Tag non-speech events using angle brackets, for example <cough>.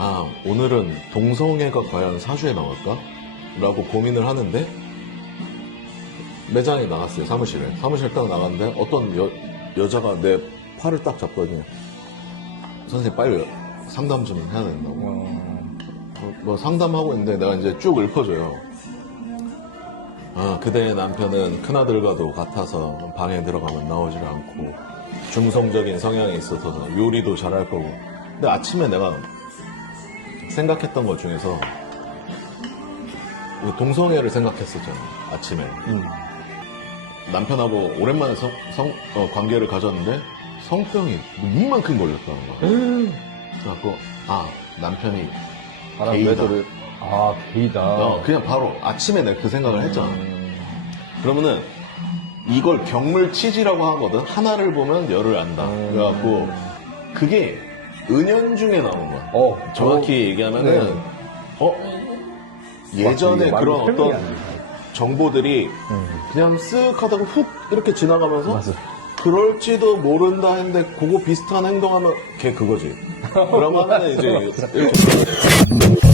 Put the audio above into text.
아, 오늘은 동성애가 과연 사주에 나올까? 라고 고민을 하는데, 매장에 나갔어요, 사무실에. 사무실 딱 나갔는데, 어떤 여, 여자가 내 팔을 딱 잡더니, 선생님 빨리 상담 좀 해야 된다고. 어, 뭐 상담하고 있는데 내가 이제 쭉 읊어줘요. 아, 그대의 남편은 큰아들과도 같아서 방에 들어가면 나오질 않고 중성적인 성향이 있어서 요리도 잘할 거고. 근데 아침에 내가 생각했던 것 중에서 그 동성애를 생각했었잖아. 아침에 음. 남편하고 오랜만에 성, 성- 어, 관계를 가졌는데 성병이 뭐 이만큼 걸렸다는 거야. 그래갖고 아 남편이 바람 게이다. 매도를 아 게이다. 어, 그냥 바로 아침에 내가 그 생각을 했잖아. 음. 그러면은 이걸 경물치지라고 하거든. 하나를 보면 열을 안다. 음. 그래갖고 그게 은연 중에 나오는 거야. 어 정확히 얘기하면은 네. 어 예전에 맞지, 그런 어떤. 정보들이 음. 그냥 쓱 하다가 훅 이렇게 지나가면서 맞아. 그럴지도 모른다 했는데 그거 비슷한 행동하면 걔 그거지. 그러면은 이제 <laughs>